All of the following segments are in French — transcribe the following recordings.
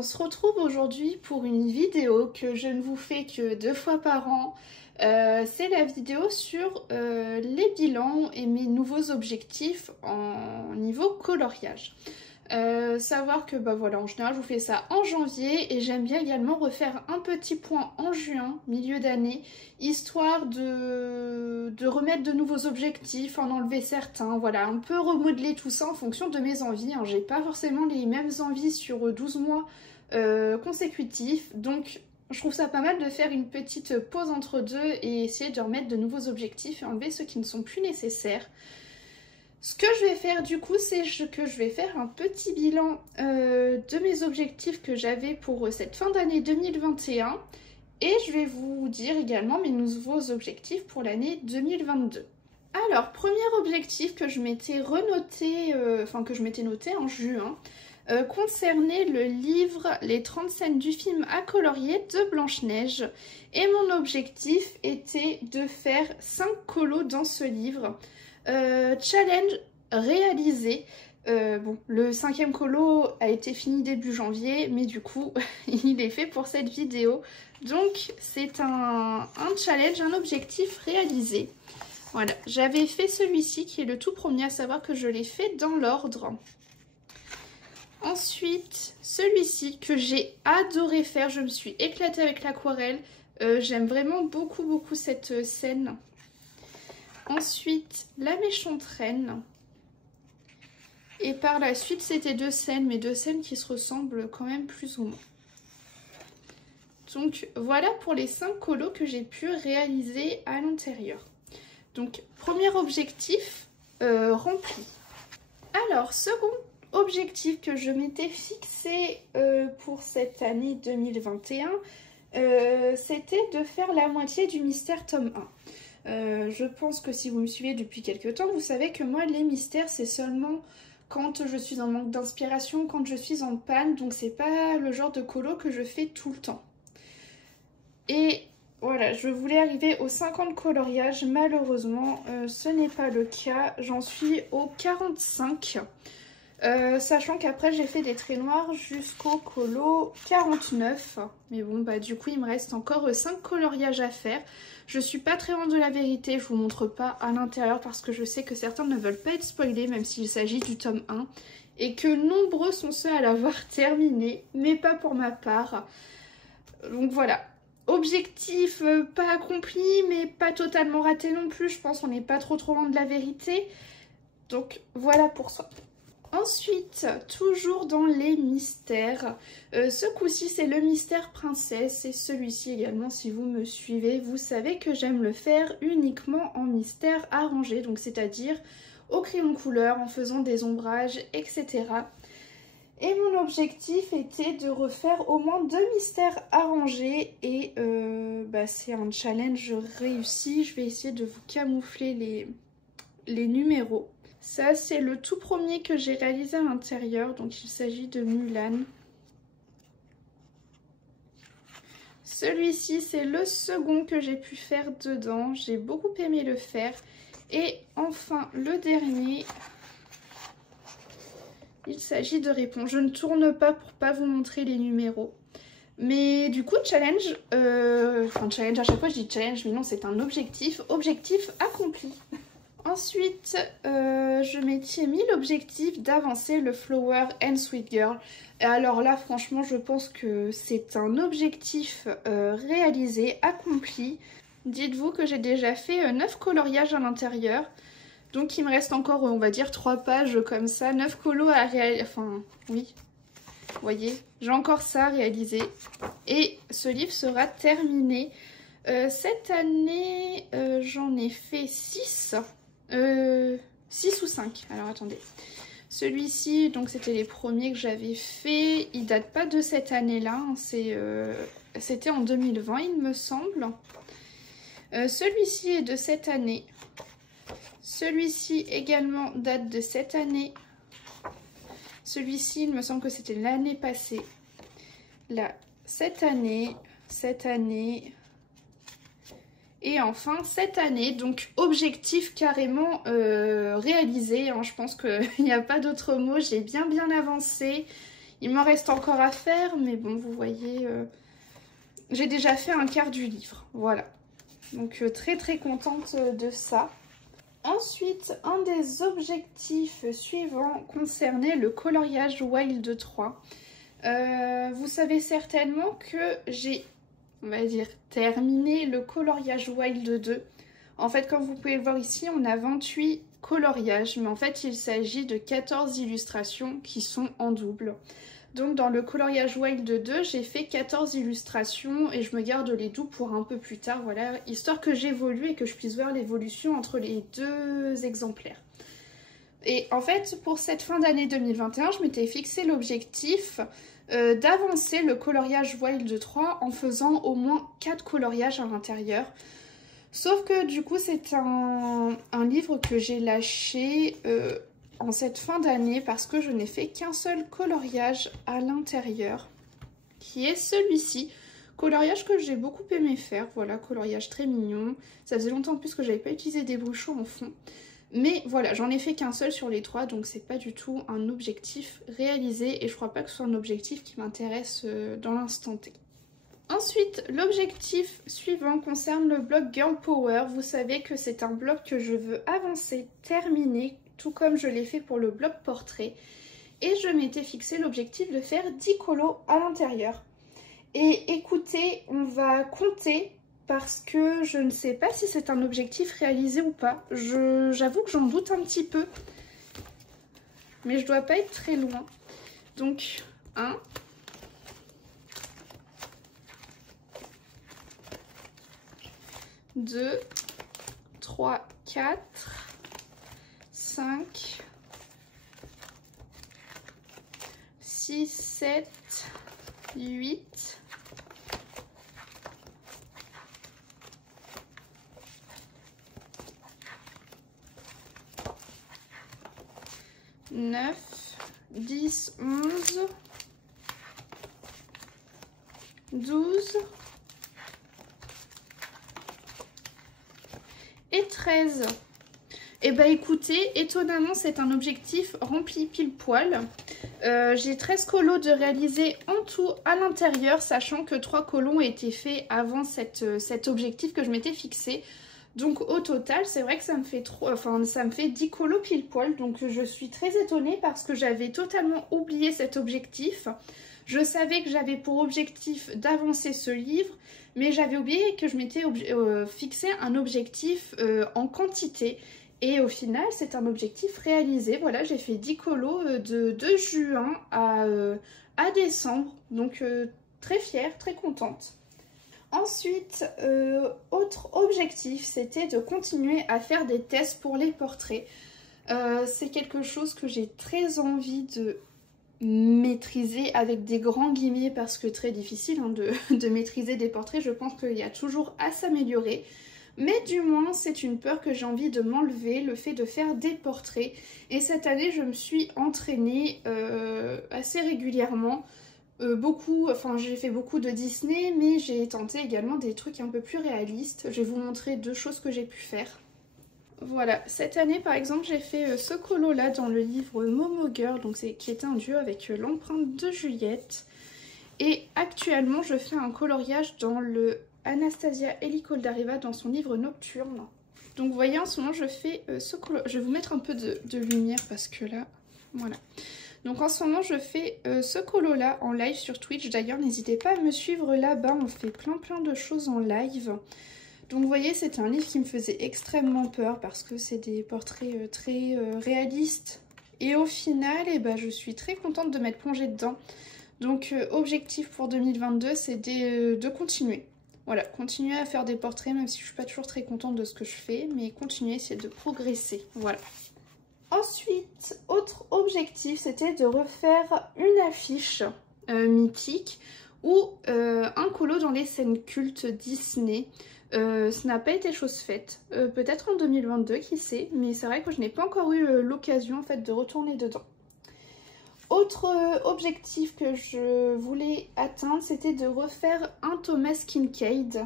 on se retrouve aujourd'hui pour une vidéo que je ne vous fais que 2 fois par an. C'est la vidéo sur les bilans et mes nouveaux objectifs en niveau coloriage. Savoir que voilà, en général je vous fais ça en janvier et j'aime bien également refaire un petit point en juin, milieu d'année, histoire de remettre de nouveaux objectifs, en enlever certains, voilà, un peu remodeler tout ça en fonction de mes envies, hein. J'ai pas forcément les mêmes envies sur 12 mois consécutifs, donc je trouve ça pas mal de faire une petite pause entre deux et essayer de remettre de nouveaux objectifs et enlever ceux qui ne sont plus nécessaires. Ce que je vais faire du coup, c'est que je vais faire un petit bilan de mes objectifs que j'avais pour cette fin d'année 2021 et je vais vous dire également mes nouveaux objectifs pour l'année 2022. Alors, premier objectif que je m'étais renoté, que je m'étais noté en juin, concernait le livre Les 30 scènes du film à colorier de Blanche-Neige et mon objectif était de faire 5 colos dans ce livre. Challenge réalisé. Le 5e colo a été fini début janvier, mais du coup, il est fait pour cette vidéo. Donc, c'est un challenge, un objectif réalisé. Voilà, j'avais fait celui-ci qui est le tout premier, à savoir que je l'ai fait dans l'ordre. Ensuite, celui-ci que j'ai adoré faire, je me suis éclatée avec l'aquarelle. J'aime vraiment beaucoup cette scène. Ensuite, la méchante reine. Et par la suite, c'était 2 scènes, mais 2 scènes qui se ressemblent quand même plus ou moins. Donc, voilà pour les 5 colos que j'ai pu réaliser à l'intérieur. Donc, premier objectif rempli. Alors, second objectif que je m'étais fixé pour cette année 2021, c'était de faire la moitié du mystère tome 1. Je pense que si vous me suivez depuis quelques temps, vous savez que moi les mystères c'est seulement quand je suis en manque d'inspiration, quand je suis en panne, donc c'est pas le genre de colo que je fais tout le temps. Et voilà, je voulais arriver aux 50 coloriages, malheureusement ce n'est pas le cas, j'en suis au 45. Sachant qu'après j'ai fait des traits noirs jusqu'au colo 49. Mais bon du coup il me reste encore 5 coloriages à faire. Je suis pas très loin de la vérité, je vous montre pas à l'intérieur parce que je sais que certains ne veulent pas être spoilés même s'il s'agit du tome 1. Et que nombreux sont ceux à l'avoir terminé, mais pas pour ma part. Donc voilà. Objectif pas accompli mais pas totalement raté non plus. Je pense qu'on n'est pas trop loin de la vérité. Donc voilà pour ça. Ensuite, toujours dans les mystères, ce coup-ci c'est le mystère princesse et celui-ci également si vous me suivez, vous savez que j'aime le faire uniquement en mystère arrangé, donc c'est-à-dire au crayon couleur, en faisant des ombrages, etc. Et mon objectif était de refaire au moins 2 mystères arrangés et c'est un challenge réussi, je vais essayer de vous camoufler les numéros. Ça, c'est le tout premier que j'ai réalisé à l'intérieur, donc il s'agit de Mulan. Celui-ci, c'est le second que j'ai pu faire dedans. J'ai beaucoup aimé le faire. Et enfin, le dernier, il s'agit de Répond. Je ne tourne pas pour pas vous montrer les numéros. Mais du coup, challenge, challenge, à chaque fois je dis challenge, mais non, c'est un objectif. Objectif accompli. Ensuite, je m'étais mis l'objectif d'avancer le Flower and Sweet Girl. Et alors là, franchement, je pense que c'est un objectif réalisé, accompli. Dites-vous que j'ai déjà fait 9 coloriages à l'intérieur. Donc il me reste encore, on va dire, 3 pages comme ça. 9 colos à réaliser. Enfin, oui. Vous voyez, j'ai encore ça à réaliser. Et ce livre sera terminé. Cette année, j'en ai fait 6. 6 ou 5. Alors attendez. Celui-ci, donc c'était les premiers que j'avais fait. Il date pas de cette année-là. C'était en 2020, il me semble. Celui-ci est de cette année. Celui-ci également date de cette année. Celui-ci, il me semble que c'était l'année passée. Là, cette année. Et enfin cette année, donc objectif carrément réalisé, hein, je pense qu'il n'y a pas d'autre mot, j'ai bien avancé. Il me reste encore à faire, mais bon, vous voyez, j'ai déjà fait un quart du livre, voilà. Donc très très contente de ça. Ensuite, un des objectifs suivants concernait le coloriage Wild 3. Vous savez certainement que j'ai, on va dire, terminé le coloriage Wild 2. En fait, comme vous pouvez le voir ici, on a 28 coloriages, mais en fait, il s'agit de 14 illustrations qui sont en double. Donc dans le coloriage Wild 2, j'ai fait 14 illustrations et je me garde les doubles pour un peu plus tard, voilà, histoire que j'évolue et que je puisse voir l'évolution entre les deux exemplaires. Et en fait, pour cette fin d'année 2021, je m'étais fixé l'objectif d'avancer le coloriage Wild 3 en faisant au moins 4 coloriages à l'intérieur. Sauf que du coup, c'est un livre que j'ai lâché en cette fin d'année parce que je n'ai fait qu'un seul coloriage à l'intérieur, qui est celui-ci. Coloriage que j'ai beaucoup aimé faire, voilà, coloriage très mignon. Ça faisait longtemps en plus que j'avais pas utilisé des bouchons en fond. Mais voilà, j'en ai fait qu'un seul sur les 3, donc c'est pas du tout un objectif réalisé et je crois pas que ce soit un objectif qui m'intéresse dans l'instant T. Ensuite, l'objectif suivant concerne le blog Girl Power. Vous savez que c'est un blog que je veux avancer, terminer, tout comme je l'ai fait pour le blog portrait. Et je m'étais fixé l'objectif de faire 10 colos à l'intérieur. Et écoutez, on va compter parce que je ne sais pas si c'est un objectif réalisé ou pas. J'avoue que j'en doute un petit peu. Mais je dois pas être très loin. Donc, 1... 2, 3, 4, 5, 6, 7, 8, 9, 10, 11, 12 et 13. Et bah écoutez, étonnamment c'est un objectif rempli pile poil. J'ai 13 colos de réaliser en tout à l'intérieur, sachant que 3 colos ont été faits avant cet objectif que je m'étais fixé. Donc au total, c'est vrai que ça me fait ça me fait 10 colos pile poil. Donc je suis très étonnée parce que j'avais totalement oublié cet objectif. Je savais que j'avais pour objectif d'avancer ce livre, mais j'avais oublié que je m'étais fixé un objectif en quantité. Et au final, c'est un objectif réalisé. Voilà, j'ai fait 10 colos de juin à décembre. Donc très fière, très contente. Ensuite, autre objectif, c'était de continuer à faire des tests pour les portraits. C'est quelque chose que j'ai très envie de maîtriser avec des grands guillemets parce que très difficile hein, de maîtriser des portraits. Je pense qu'il y a toujours à s'améliorer. Mais du moins, c'est une peur que j'ai envie de m'enlever, le fait de faire des portraits. Et cette année, je me suis entraînée assez régulièrement. J'ai fait beaucoup de Disney, mais j'ai tenté également des trucs un peu plus réalistes. Je vais vous montrer 2 choses que j'ai pu faire. Voilà, cette année par exemple j'ai fait ce colo là dans le livre Momo Girl, donc qui était un duo avec l'empreinte de Juliette. Et actuellement je fais un coloriage dans le Anastasia Helicold d'Arriva dans son livre Nocturne. Donc vous voyez en ce moment je fais ce colo. Je vais vous mettre un peu de lumière parce que là, voilà. Donc en ce moment je fais ce colo là en live sur Twitch. D'ailleurs n'hésitez pas à me suivre là-bas, on fait plein de choses en live. Donc vous voyez, c'était un livre qui me faisait extrêmement peur parce que c'est des portraits très réalistes. Et au final, je suis très contente de m'être plongée dedans. Donc objectif pour 2022, c'est de continuer. Voilà, continuer à faire des portraits, même si je ne suis pas toujours très contente de ce que je fais, mais continuer, essayer de progresser. Voilà. Ensuite, autre objectif, c'était de refaire une affiche mythique ou un colo dans les scènes cultes Disney. Ça n'a pas été chose faite, peut-être en 2022, qui sait, mais c'est vrai que je n'ai pas encore eu l'occasion en fait de retourner dedans. Autre objectif que je voulais atteindre, c'était de refaire un Thomas Kincaid.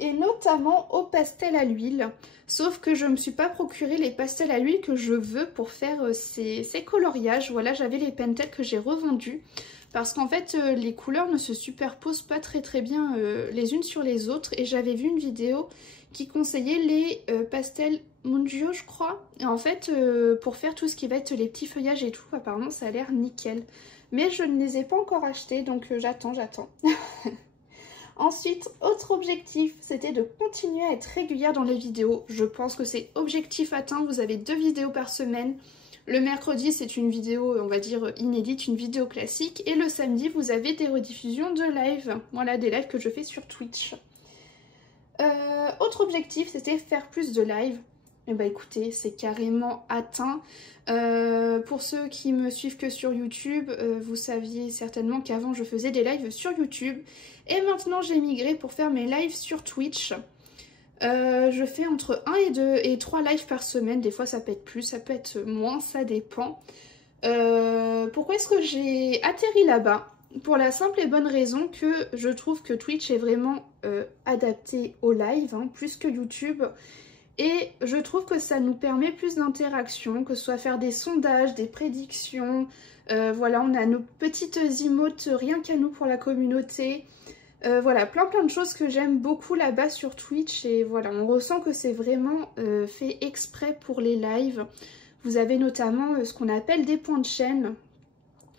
et notamment au pastel à l'huile. Sauf que je ne me suis pas procuré les pastels à l'huile que je veux pour faire ces coloriages. Voilà, j'avais les Pentel que j'ai revendus. Parce qu'en fait, les couleurs ne se superposent pas très bien les unes sur les autres. Et j'avais vu une vidéo qui conseillait les pastels Mungio, je crois. Et en fait, pour faire tout ce qui va être les petits feuillages et tout, apparemment ça a l'air nickel. Mais je ne les ai pas encore achetés, donc j'attends. Ensuite, autre objectif, c'était de continuer à être régulière dans les vidéos. Je pense que c'est objectif atteint, vous avez 2 vidéos par semaine. Le mercredi, c'est une vidéo, on va dire, inédite, une vidéo classique. Et le samedi, vous avez des rediffusions de live. Voilà, des lives que je fais sur Twitch. Autre objectif, c'était faire plus de live. Et bah écoutez, c'est carrément atteint. Pour ceux qui me suivent que sur YouTube, vous saviez certainement qu'avant je faisais des lives sur YouTube. Et maintenant j'ai migré pour faire mes lives sur Twitch. Je fais entre 1 et 3 lives par semaine. Des fois ça peut être plus, ça peut être moins, ça dépend. Pourquoi est-ce que j'ai atterri là-bas? Pour la simple et bonne raison que je trouve que Twitch est vraiment adapté au live, hein, plus que YouTube. Et je trouve que ça nous permet plus d'interaction, que ce soit faire des sondages, des prédictions. Voilà, on a nos petites emotes rien qu'à nous pour la communauté. Voilà, plein de choses que j'aime beaucoup là-bas sur Twitch. Et voilà, on ressent que c'est vraiment fait exprès pour les lives. Vous avez notamment ce qu'on appelle des points de chaîne.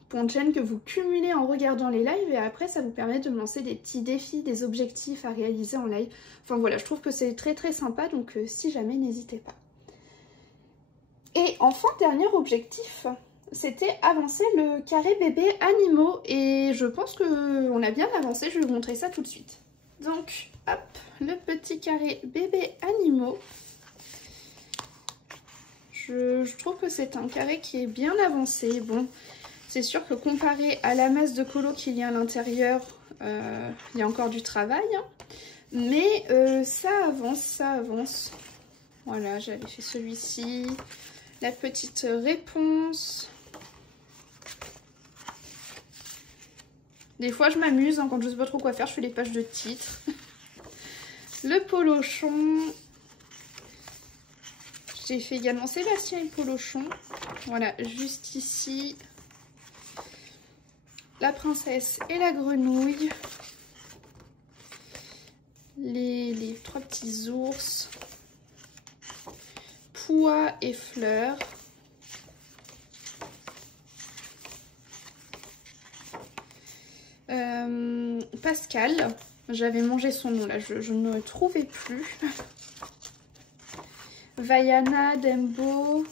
Points de chaîne que vous cumulez en regardant les lives et après ça vous permet de lancer des petits défis, des objectifs à réaliser en live. Enfin voilà, je trouve que c'est très sympa, donc si jamais, n'hésitez pas. Et enfin, dernier objectif, c'était avancer le carré bébé animaux et je pense qu'on a bien avancé, je vais vous montrer ça tout de suite. Donc hop, le petit carré bébé animaux. Je trouve que c'est un carré qui est bien avancé. Bon, c'est sûr que comparé à la masse de colo qu'il y a à l'intérieur, il y a encore du travail. Hein. Mais ça avance. Voilà, j'avais fait celui-ci. La petite réponse. Des fois, je m'amuse. Hein, quand je ne sais pas trop quoi faire, je fais les pages de titres. Le polochon. J'ai fait également Sébastien et Polochon. Voilà, juste ici. La princesse et la grenouille. Les 3 petits ours. Pois et fleurs. Pascal. J'avais mangé son nom là, je ne le trouvais plus. Vaiana, Dembo.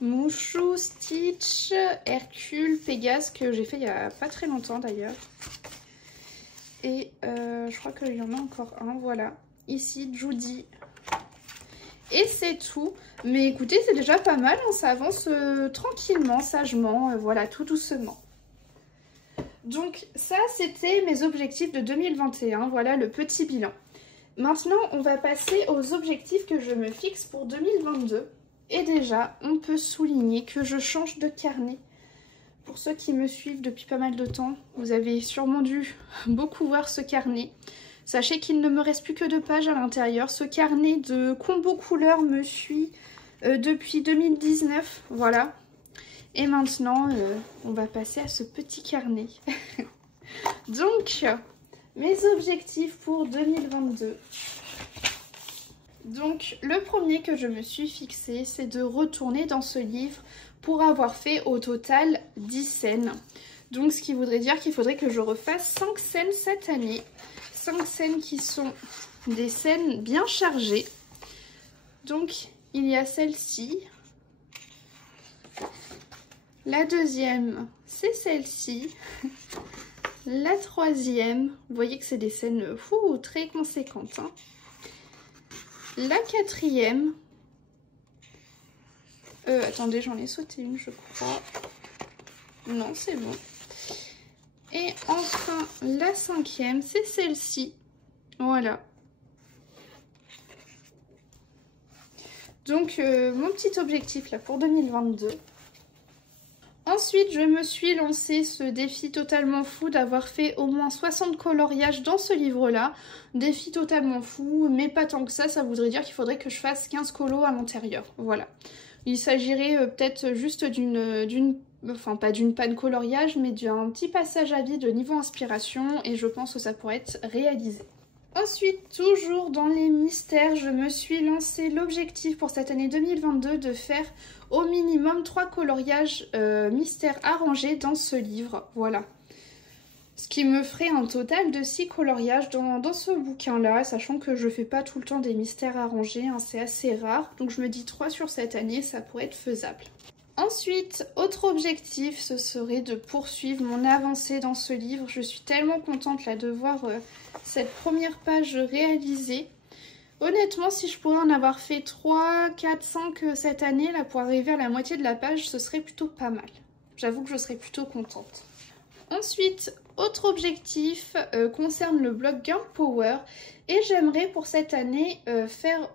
Mouchou, Stitch, Hercule, Pégase, que j'ai fait il n'y a pas très longtemps d'ailleurs. Et je crois qu'il y en a encore un, voilà. Ici, Judy. Et c'est tout. Mais écoutez, c'est déjà pas mal, hein, ça avance tranquillement, sagement, voilà, tout doucement. Donc ça, c'était mes objectifs de 2021, voilà le petit bilan. Maintenant, on va passer aux objectifs que je me fixe pour 2022. Et déjà, on peut souligner que je change de carnet. Pour ceux qui me suivent depuis pas mal de temps, vous avez sûrement dû beaucoup voir ce carnet. Sachez qu'il ne me reste plus que 2 pages à l'intérieur. Ce carnet de combo couleur me suit depuis 2019, voilà. Et maintenant, on va passer à ce petit carnet. Donc, mes objectifs pour 2022. Donc, le premier que je me suis fixé, c'est de retourner dans ce livre pour avoir fait au total 10 scènes. Donc, ce qui voudrait dire qu'il faudrait que je refasse 5 scènes cette année. 5 scènes qui sont des scènes bien chargées. Donc, il y a celle-ci. La deuxième, c'est celle-ci. La troisième, vous voyez que c'est des scènes très conséquentes. Hein. La quatrième, attendez, j'en ai sauté une, je crois. Non, c'est bon. Et enfin, la cinquième, c'est celle-ci. Voilà. Donc, mon petit objectif là pour 2022. Ensuite, Ensuite, je me suis lancé ce défi totalement fou d'avoir fait au moins 60 coloriages dans ce livre-là. Défi totalement fou, mais pas tant que ça voudrait dire qu'il faudrait que je fasse 15 colos à l'intérieur. Voilà. Il s'agirait peut-être juste enfin pas d'une panne coloriage, mais d'un petit passage à vide niveau inspiration, et je pense que ça pourrait être réalisé. Ensuite, toujours dans les mystères, je me suis lancé l'objectif pour cette année 2022 de faire au minimum 3 coloriages mystères arrangés dans ce livre. Voilà. Ce qui me ferait un total de 6 coloriages dans ce bouquin-là, sachant que je fais pas tout le temps des mystères arrangés, hein, c'est assez rare. Donc je me dis 3 sur cette année, ça pourrait être faisable. Ensuite, autre objectif, ce serait de poursuivre mon avancée dans ce livre. Je suis tellement contente là de voir cette première page réalisée. Honnêtement, si je pourrais en avoir fait 3, 4, 5 cette année, là pour arriver à la moitié de la page, ce serait plutôt pas mal. J'avoue que je serais plutôt contente. Ensuite, autre objectif concerne le blog Girl Power et j'aimerais pour cette année faire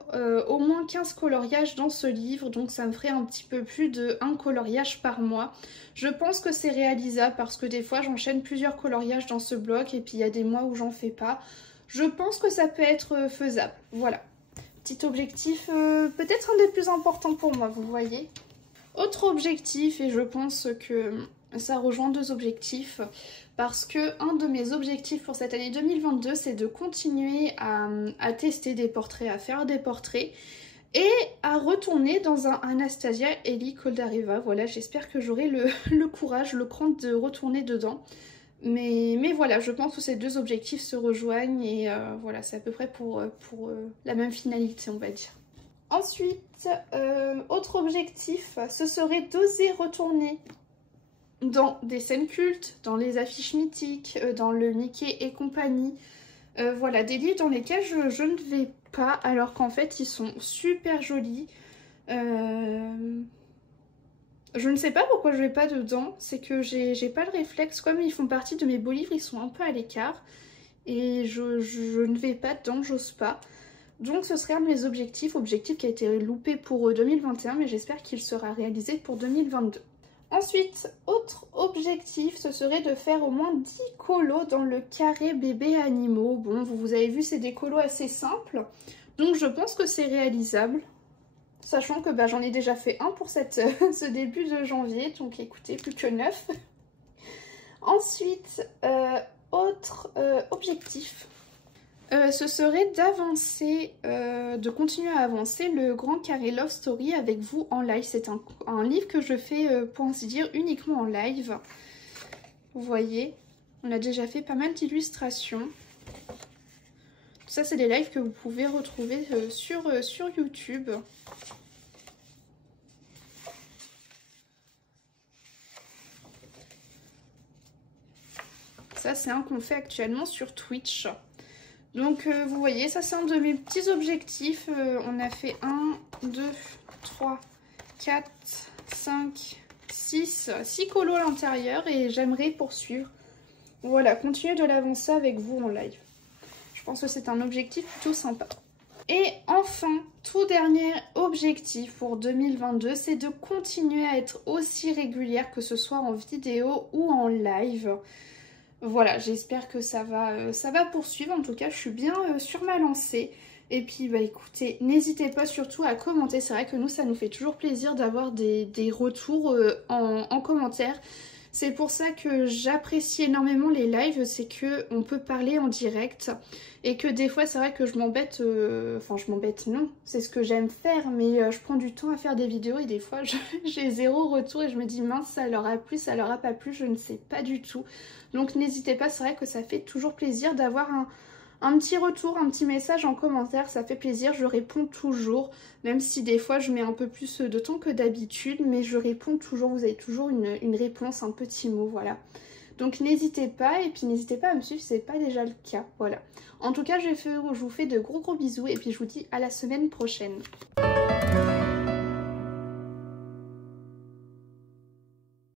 au moins 15 coloriages dans ce livre, donc ça me ferait un petit peu plus de 1 coloriage par mois. Je pense que c'est réalisable parce que des fois j'enchaîne plusieurs coloriages dans ce blog et puis il y a des mois où j'en fais pas. Je pense que ça peut être faisable, voilà. Petit objectif peut-être un des plus importants pour moi, vous voyez. Autre objectif, et je pense que ça rejoint 2 objectifs, parce que un de mes objectifs pour cette année 2022, c'est de continuer à tester des portraits, à faire des portraits, et à retourner dans un Anastasia Ellie Koldariva. Voilà, j'espère que j'aurai le courage, le cran de retourner dedans. Mais voilà, je pense que ces 2 objectifs se rejoignent, et voilà, c'est à peu près pour la même finalité, on va dire. Ensuite, autre objectif, ce serait d'oser retourner dans des scènes cultes, dans les affiches mythiques, dans le Mickey et compagnie. Voilà, des livres dans lesquels je ne vais pas, alors qu'en fait ils sont super jolis. Je ne sais pas pourquoi je vais pas dedans, c'est que j'ai pas le réflexe, comme ils font partie de mes beaux livres, ils sont un peu à l'écart. Et je ne vais pas dedans, j'ose pas. Donc ce serait un de mes objectif qui a été loupé pour 2021, mais j'espère qu'il sera réalisé pour 2022. Ensuite, autre objectif, ce serait de faire au moins 10 colos dans le carré bébé animaux. Bon, vous avez vu, c'est des colos assez simples, donc je pense que c'est réalisable. Sachant que j'en ai déjà fait un pour ce début de janvier, donc écoutez, plus que 9. Ensuite, autre objectif, ce serait d'avancer, de continuer à avancer le Grand Carré Love Story avec vous en live. C'est un livre que je fais, pour ainsi dire, uniquement en live. Vous voyez, on a déjà fait pas mal d'illustrations. Tout ça, c'est des lives que vous pouvez retrouver sur YouTube. Ça, c'est un qu'on fait actuellement sur Twitch. Donc vous voyez, ça c'est un de mes petits objectifs. On a fait 1, 2, 3, 4, 5, 6 colos à l'intérieur et j'aimerais poursuivre. Voilà, continuer de l'avancer avec vous en live. Je pense que c'est un objectif plutôt sympa. Et enfin, tout dernier objectif pour 2022, c'est de continuer à être aussi régulière, que ce soit en vidéo ou en live. Voilà, j'espère que ça va poursuivre. En tout cas, je suis bien sur ma lancée. Et puis, écoutez, n'hésitez pas surtout à commenter. C'est vrai que nous, ça nous fait toujours plaisir d'avoir des retours en commentaire. C'est pour ça que j'apprécie énormément les lives, c'est qu'on peut parler en direct. Et que des fois, c'est vrai que je m'embête, enfin je m'embête, non, c'est ce que j'aime faire, mais je prends du temps à faire des vidéos et des fois, j'ai 0 retour et je me dis mince, ça leur a plu, ça leur a pas plu, je ne sais pas du tout. Donc n'hésitez pas, c'est vrai que ça fait toujours plaisir d'avoir un petit retour, un petit message en commentaire, ça fait plaisir, je réponds toujours, même si des fois je mets un peu plus de temps que d'habitude, mais je réponds toujours, vous avez toujours une réponse, un petit mot, voilà. Donc n'hésitez pas, et puis n'hésitez pas à me suivre si ce n'est pas déjà le cas, voilà. En tout cas, je vous fais de gros bisous, et puis je vous dis à la semaine prochaine.